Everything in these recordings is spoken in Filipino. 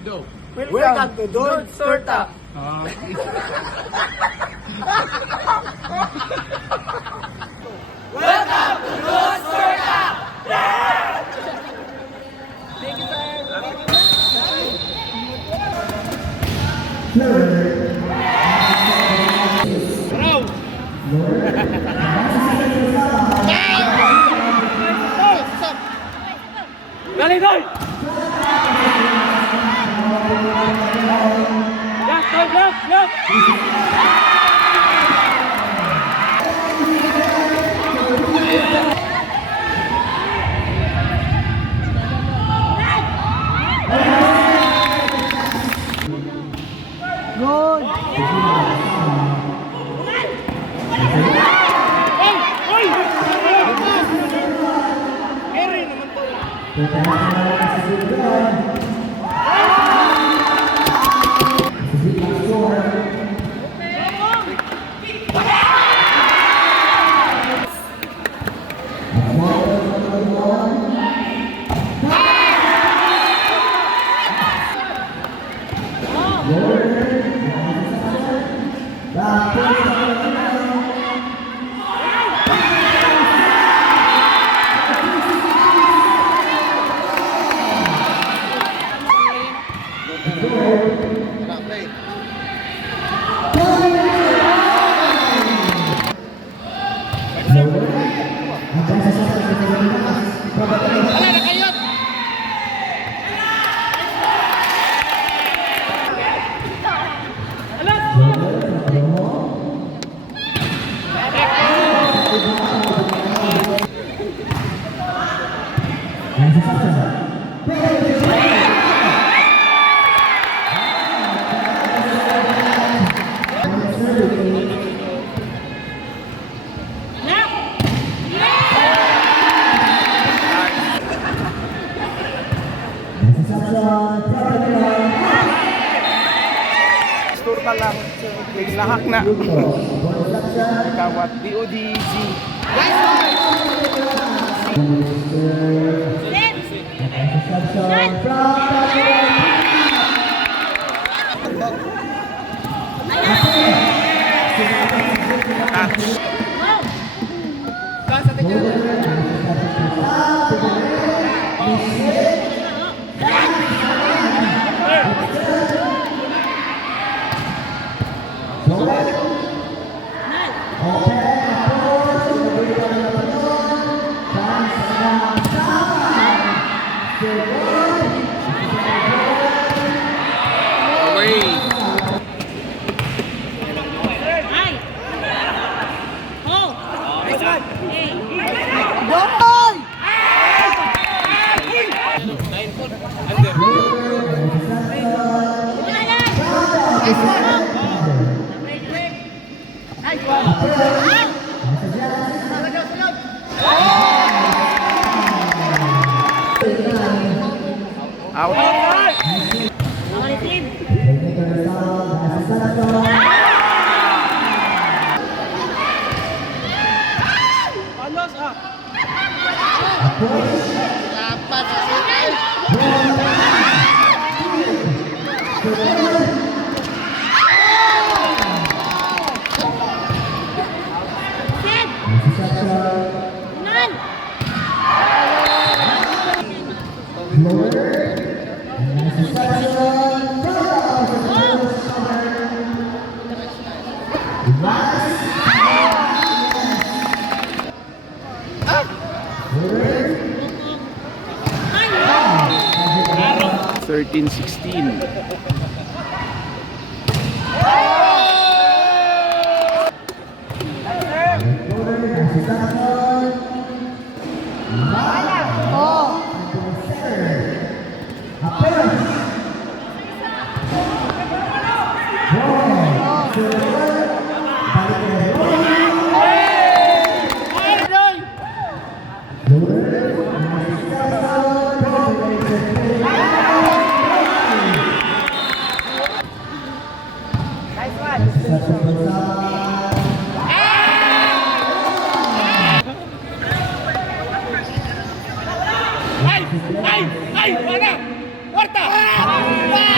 Go. Welcome to Don Sorta. Welcome to Don Sorta. Dali, dali! Left! Store ka lang. Lahak na. Kawat DODG. Out. Thirteen, 16. ¡Ay! ¡Ay! ¡Ay! ¡Para! ¡Corta!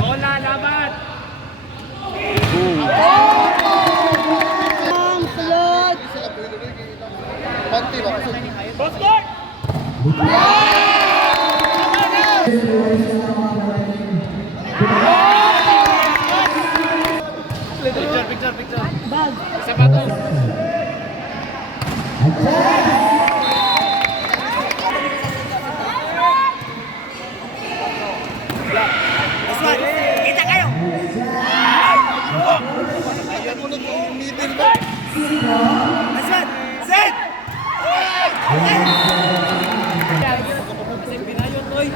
Bola laban. Boston! Picture. Isa pa to. Kita kayo! Asan? Set! Pinayon, oy!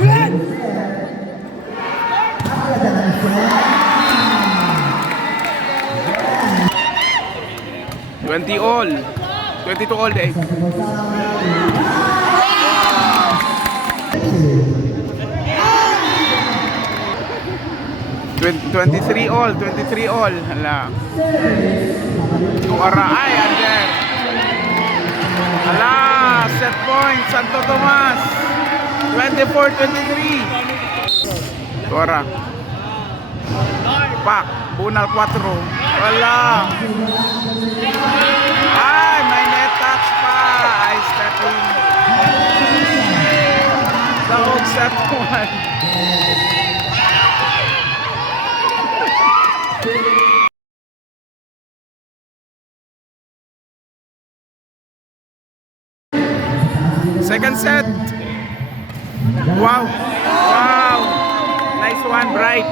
Bulan! 20 all. 22 all day. Twenty-three all. Hala. Tuara ay under. Hala, set point Santo Tomas. 24-23. Tuara. Pak, Bunal 4. Wala. Ay, may net touch pa. Ay, stepping. Sahog set point. Second set. Wow. Nice one, Bright.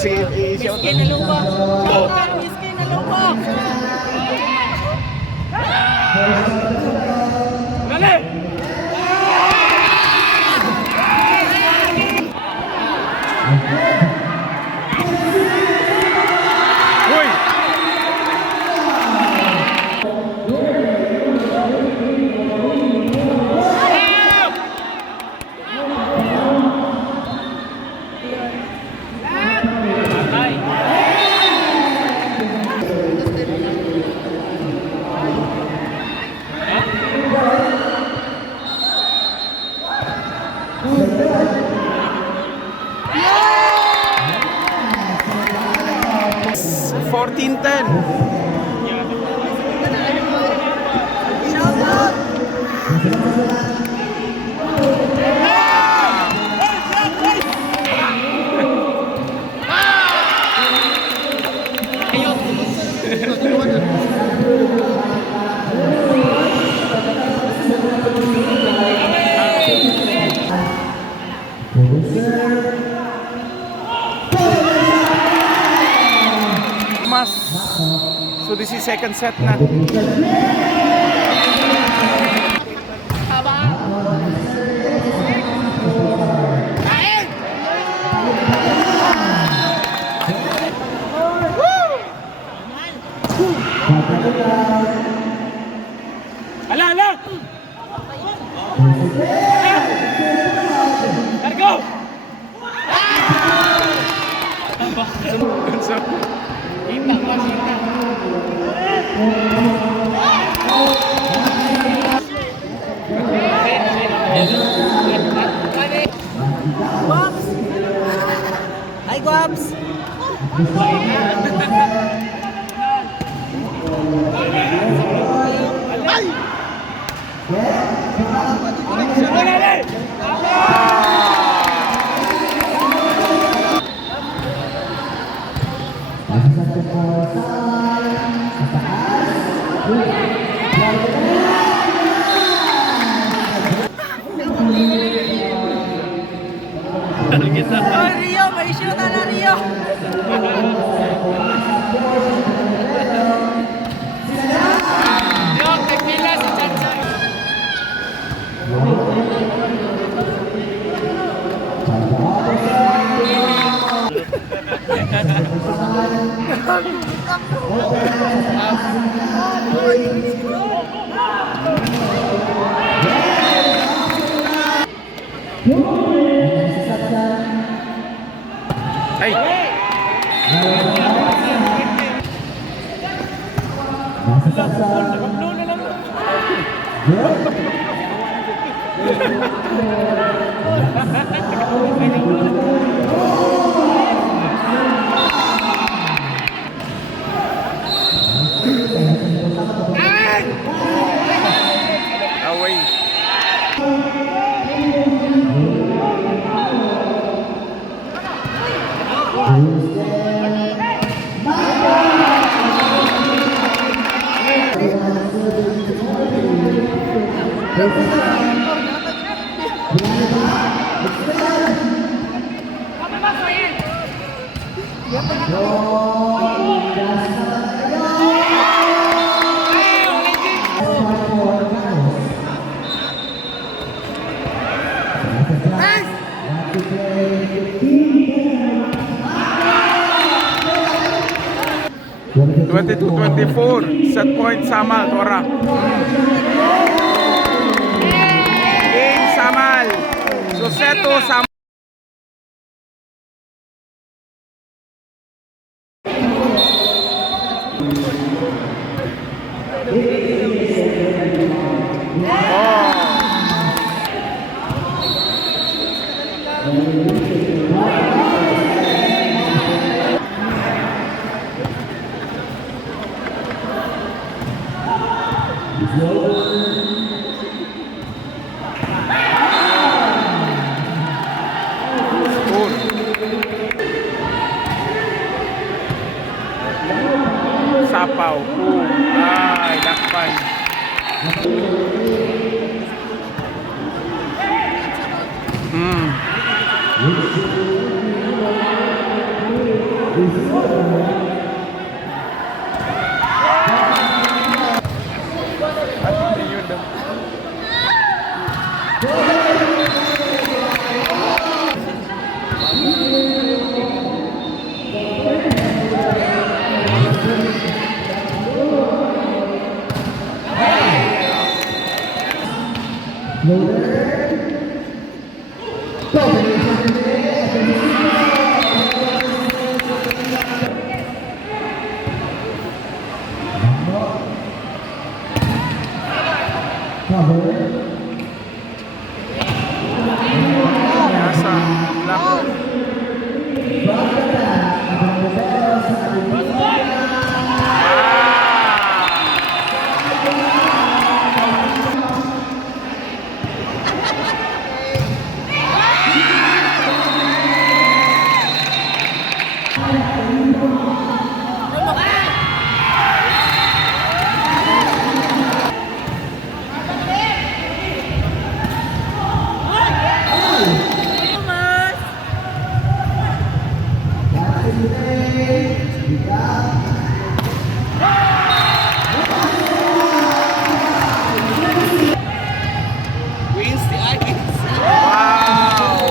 Sige, i-shout Miskin na lumba. Miskin na lumba. Dali! Uy! 14-10. Mas. So this is second set na. Ala, ala! Let go! So, Kita, Mas, kita. Guaps! Hi, Guaps! Oh, Rio, may shoot na Rio. Yo, tequila si Chacha. ay. Away. Twenty to 24. Set point Samal, Tora. Game Samal. So seto Samal. Score. Sapaw. Ay, lakpan. Biasa, lakpan. Wins the Aggies. Wow!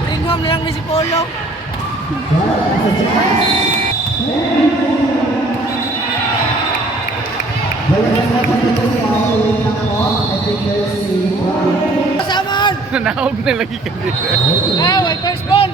Bring home na lang ni si Polo. Kasamaan! Nanaog na lagi ka dito. Ah, white first ball!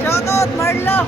Shout out, Marlo!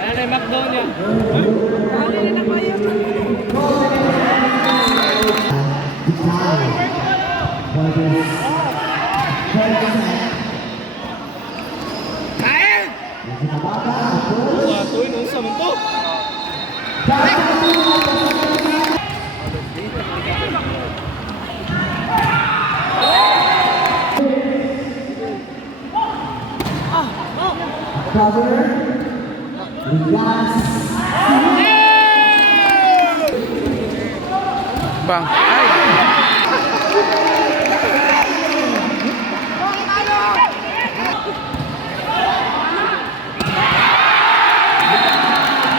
Ano yung McDo niya? Ano na kayo? Kain! Ito yung usam ito. Bang. Ay!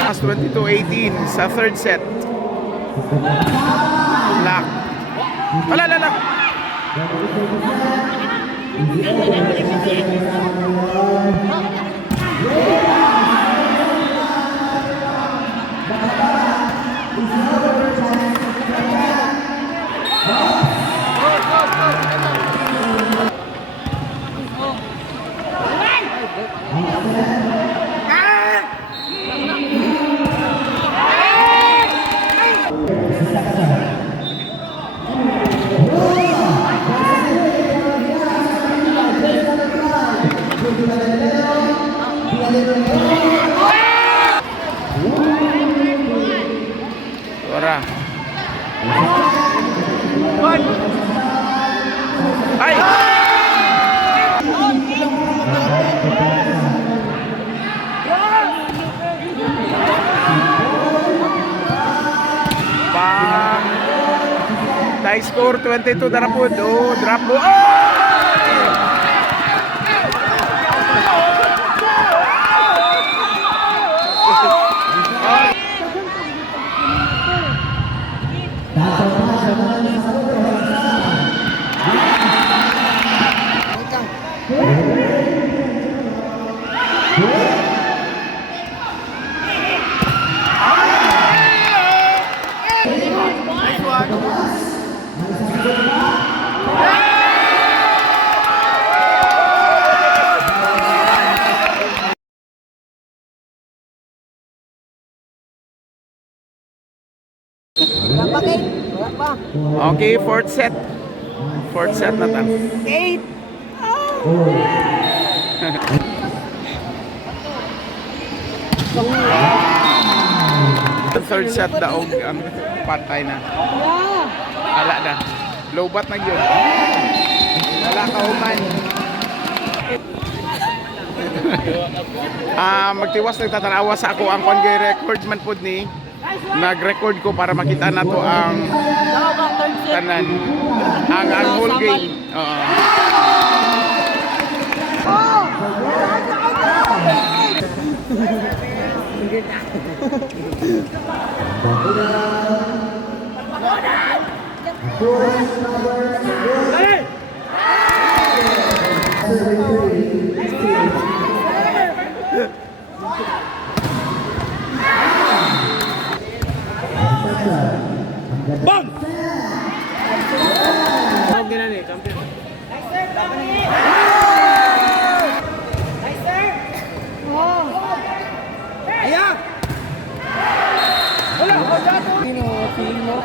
Mas 22-18 sa third set. Lock. Wala, lock. Ora. Ay! Bang! Tie score 22 darapod. Oh, drop mo. Wala pa, Kate? Wala pa. Okay, fourth set. Fourth set na ta. 8! Third shot daog ang patay na. Ala na. Lobat na yun. Wala ka human. Magtiwas nagtatanawa sa ako ang kongay record man pod ni. Nag-record ko para makita na to ang tanan. Ang whole game. Oo. Bang! Tawag na ni, champion. Ayak! Wala, wala to. Feeling mo.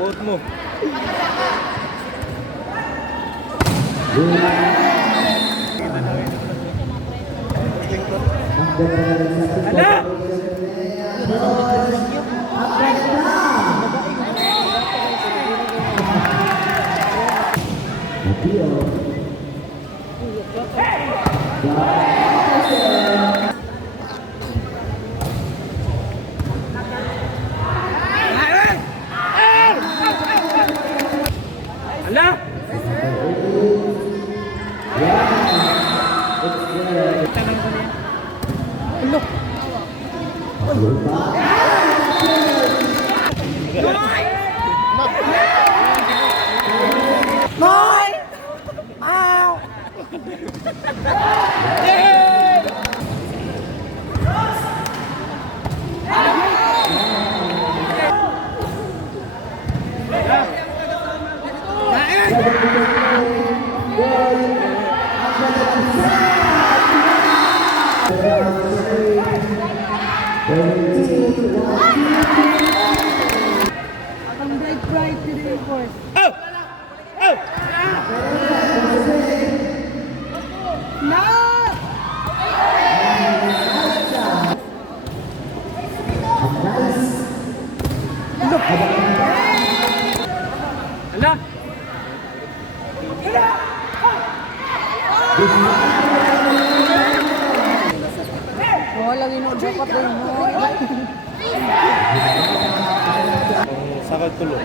Boat mo. Ala! Ala! Ang bright today, boys. Oh! Oh! No! Ala! Walang inudo pa tayo mo. Sakal tulo.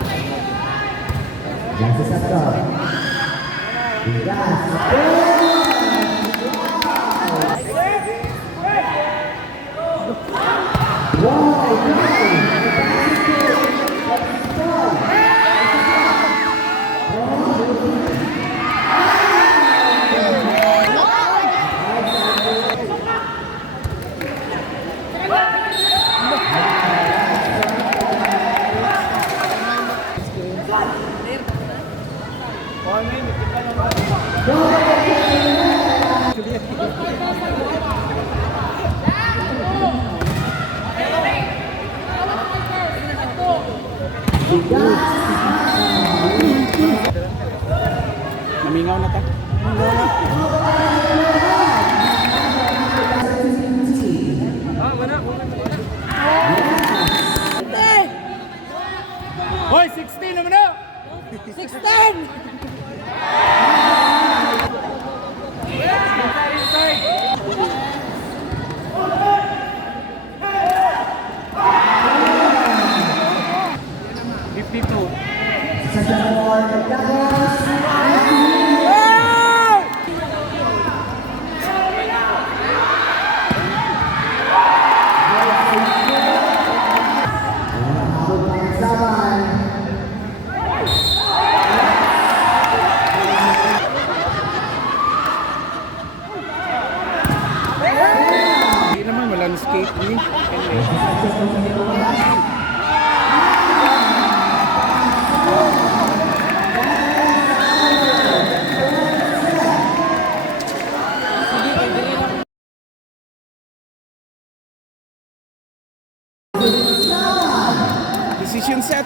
Namingaw na ta. Hoy, 16 naman na! 16! Hindi naman walang skate ni. Decision set.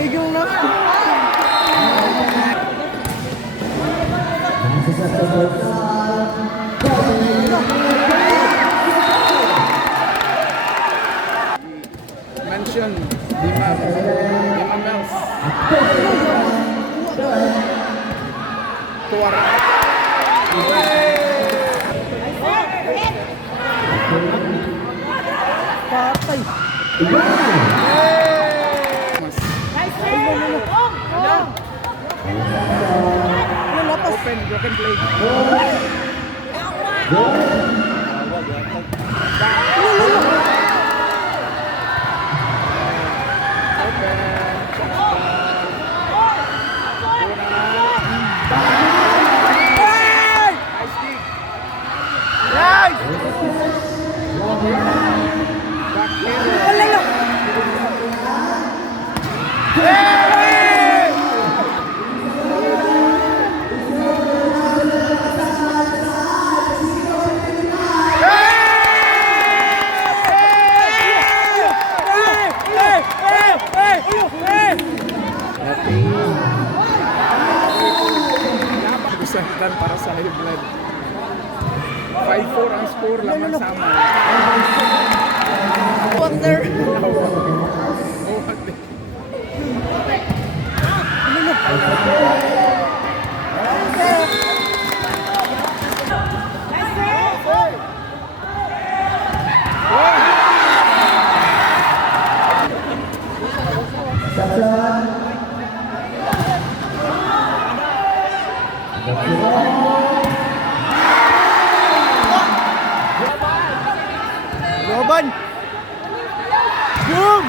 Tigil na. Mention, Lima Mels. Tuwara. Patay. Mas Lalapas. open, broken play. Napagusahitan para sa high blood. 5-4 ang score lamang sama. Water. Laban! Boom!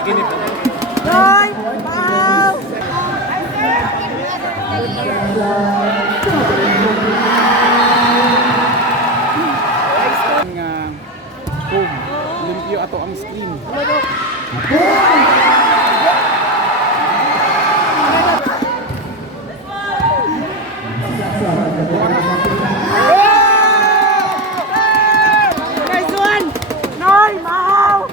Gini po. Nine. Wow. Nga home, limpyo ato ang screen. Nice one. Nine. Wow.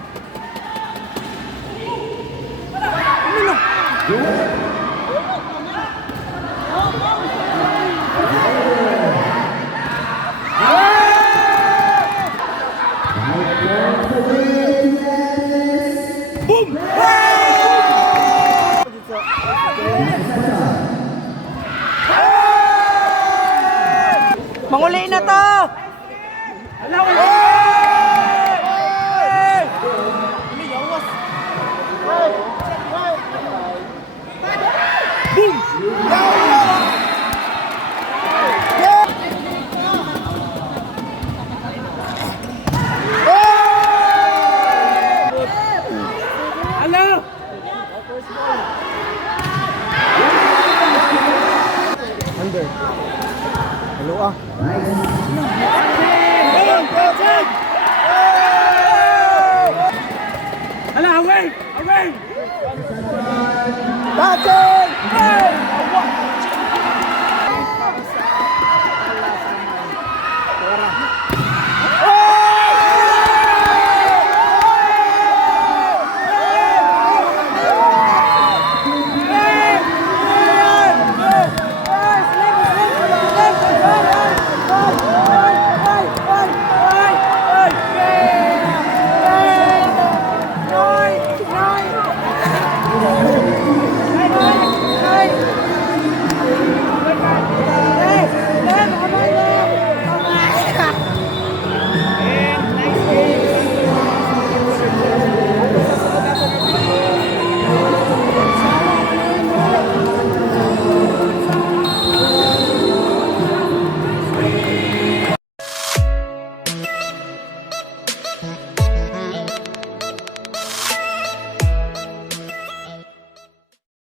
Manguli na to! Hello ah. Ala, away! Away! Batting!